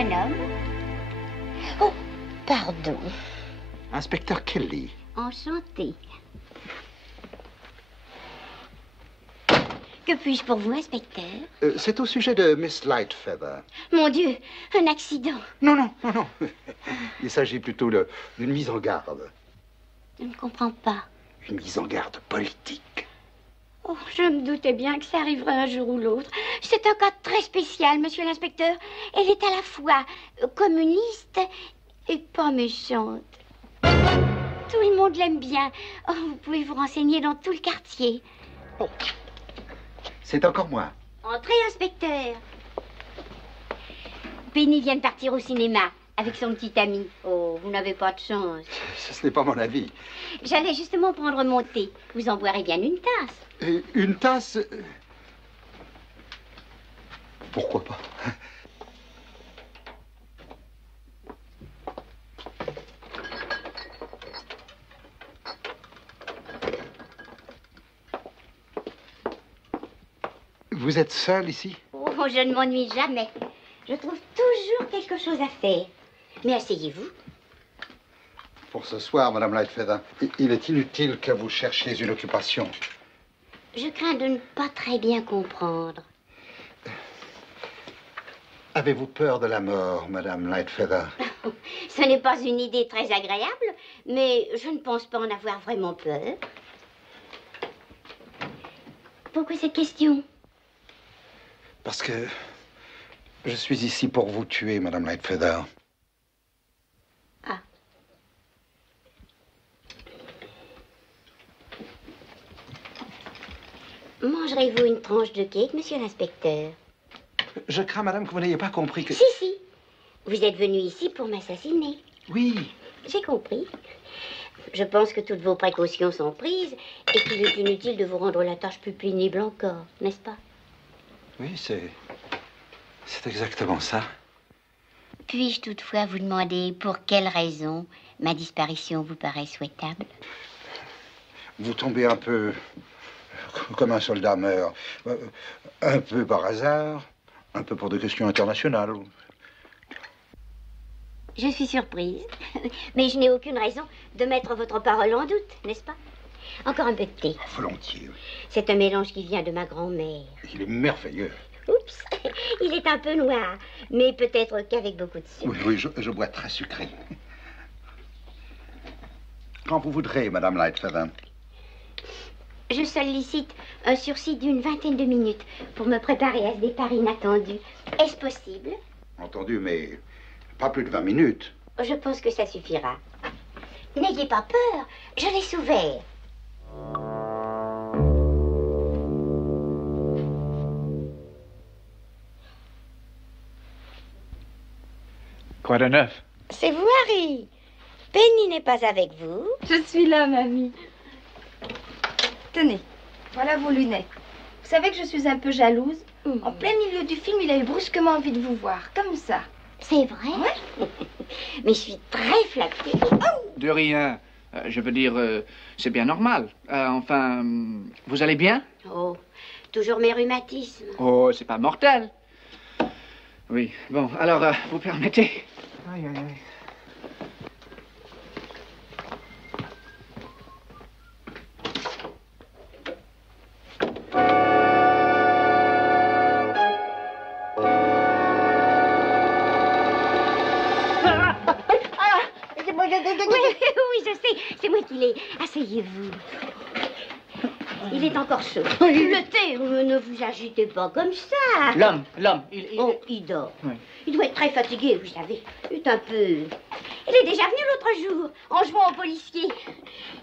jeune homme. Oh, pardon. Inspecteur Kelly. Enchantée. Que puis-je pour vous, inspecteur? C'est au sujet de Miss Lightfeather. Mon Dieu, un accident. Non, non, non, non. Il s'agit plutôt d'une mise en garde. Je ne comprends pas. Une mise en garde politique. Oh, je me doutais bien que ça arriverait un jour ou l'autre. C'est un cas très spécial, monsieur l'inspecteur. Elle est à la fois communiste et pas méchante. Tout le monde l'aime bien. Oh, vous pouvez vous renseigner dans tout le quartier. Oh. C'est encore moi. Entrez, inspecteur. Penny vient de partir au cinéma avec son petit ami. Oh, vous n'avez pas de chance. Ce n'est pas mon avis. J'allais justement prendre mon thé. Vous en boirez bien une tasse. Une tasse? Pourquoi pas? Vous êtes seul ici? Oh, je ne m'ennuie jamais. Je trouve toujours quelque chose à faire. Mais asseyez-vous. Pour ce soir, Madame Lightfeather, il est inutile que vous cherchiez une occupation. Je crains de ne pas très bien comprendre. Avez-vous peur de la mort, Madame Lightfeather? Ce n'est pas une idée très agréable, mais je ne pense pas en avoir vraiment peur. Pourquoi cette question? Parce que je suis ici pour vous tuer, Madame Lightfeather. Ah. Mangerez-vous une tranche de cake, monsieur l'inspecteur? Je crains, madame, que vous n'ayez pas compris que... Si, si. Vous êtes venu ici pour m'assassiner. Oui. J'ai compris. Je pense que toutes vos précautions sont prises et qu'il est inutile de vous rendre la tâche plus pénible encore, n'est-ce pas? Oui, c'est exactement ça. Puis-je toutefois vous demander pour quelle raison ma disparition vous paraît souhaitable? Vous tombez un peu comme un soldat meurt. Un peu par hasard, un peu pour des questions internationales. Je suis surprise, mais je n'ai aucune raison de mettre votre parole en doute, n'est-ce pas? Encore un peu de thé. Volontiers, oui. C'est un mélange qui vient de ma grand-mère. Il est merveilleux. Oups, il est un peu noir, mais peut-être qu'avec beaucoup de sucre. Oui, oui, je bois très sucré. Quand vous voudrez, Madame Lightfeather. Je sollicite un sursis d'une vingtaine de minutes pour me préparer à ce départ inattendu. Est-ce possible? Entendu, mais pas plus de 20 minutes. Je pense que ça suffira. N'ayez pas peur, je laisse ouvert. Quoi de neuf? C'est vous, Harry. Penny n'est pas avec vous. Je suis là, mamie. Tenez, voilà vos lunettes. Vous savez que je suis un peu jalouse. En plein milieu du film, il a eu brusquement envie de vous voir, comme ça. C'est vrai? Ouais. Mais je suis très flattée. De rien. Je veux dire, c'est bien normal. Enfin, vous allez bien? Oh, toujours mes rhumatismes. Oh, c'est pas mortel. Oui, bon, alors, vous permettez? Aïe, aïe, aïe. Oui, je sais. C'est moi qui l'ai. Asseyez-vous. Il est encore chaud. Le thé, ne vous agitez pas comme ça. L'homme, Oh, il dort. Oui. Il doit être très fatigué, vous savez. Il est un peu... Il est déjà venu l'autre jour, en jouant au policier.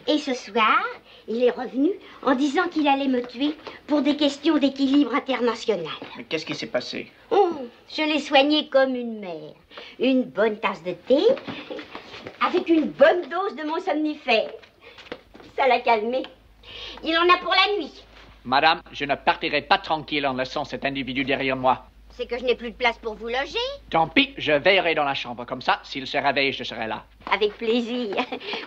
Et ce soir, il est revenu en disant qu'il allait me tuer pour des questions d'équilibre international. Mais qu'est-ce qui s'est passé? Oh, je l'ai soigné comme une mère. Une bonne tasse de thé, avec une bonne dose de mon somnifère. Ça l'a calmé. Il en a pour la nuit. Madame, je ne partirai pas tranquille en laissant cet individu derrière moi. C'est que je n'ai plus de place pour vous loger. Tant pis, je veillerai dans la chambre. Comme ça, s'il se réveille, je serai là. Avec plaisir.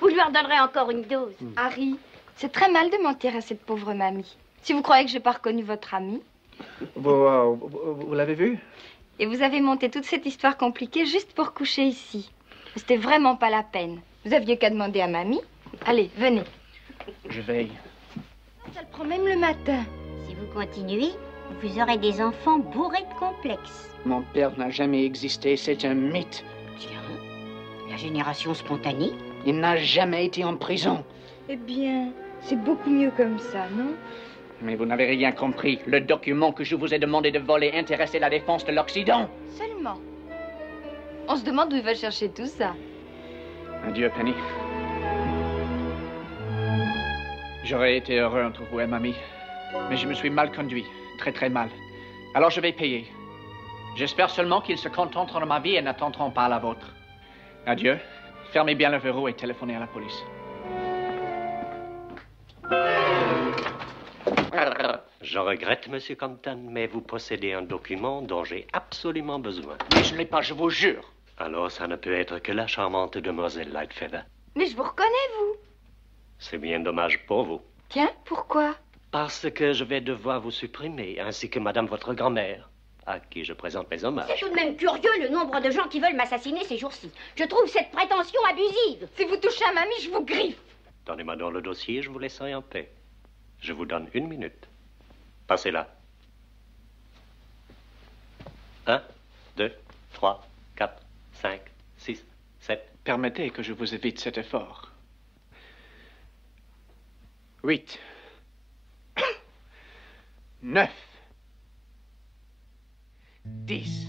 Vous lui en donnerez encore une dose. Harry, c'est très mal de mentir à cette pauvre mamie. Si vous croyez que je n'ai pas reconnu votre ami. Vous l'avez vu? Et vous avez monté toute cette histoire compliquée juste pour coucher ici. C'était vraiment pas la peine. Vous aviez qu'à demander à mamie. Allez, venez. Je veille. Ça le prend même le matin. Si vous continuez, vous aurez des enfants bourrés de complexes. Mon père n'a jamais existé, c'est un mythe. Tiens, la génération spontanée. Il n'a jamais été en prison. Eh bien, c'est beaucoup mieux comme ça, non? Mais vous n'avez rien compris. Le document que je vous ai demandé de voler intéressait la défense de l'Occident. Seulement. On se demande où il va chercher tout ça. Adieu, Penny. J'aurais été heureux entre vous et mamie. Mais je me suis mal conduit. Très, très mal. Alors je vais payer. J'espère seulement qu'ils se contenteront de ma vie et n'attendront pas à la vôtre. Adieu. Fermez bien le verrou et téléphonez à la police. Je regrette, Monsieur Compton, mais vous possédez un document dont j'ai absolument besoin. Mais je ne l'ai pas, je vous jure. Alors, ça ne peut être que la charmante demoiselle Lightfeather. Mais je vous reconnais, vous. C'est bien dommage pour vous. Tiens, pourquoi? Parce que je vais devoir vous supprimer, ainsi que Madame votre grand-mère, à qui je présente mes hommages. C'est tout de même curieux le nombre de gens qui veulent m'assassiner ces jours-ci. Je trouve cette prétention abusive. Si vous touchez à mamie, je vous griffe. Donnez-moi dans le dossier, je vous laisserai en paix. Je vous donne 1 minute. Passez là. 1, 2, 3, 4, 5, 6, 7. Permettez que je vous évite cet effort. 8. 9. 10.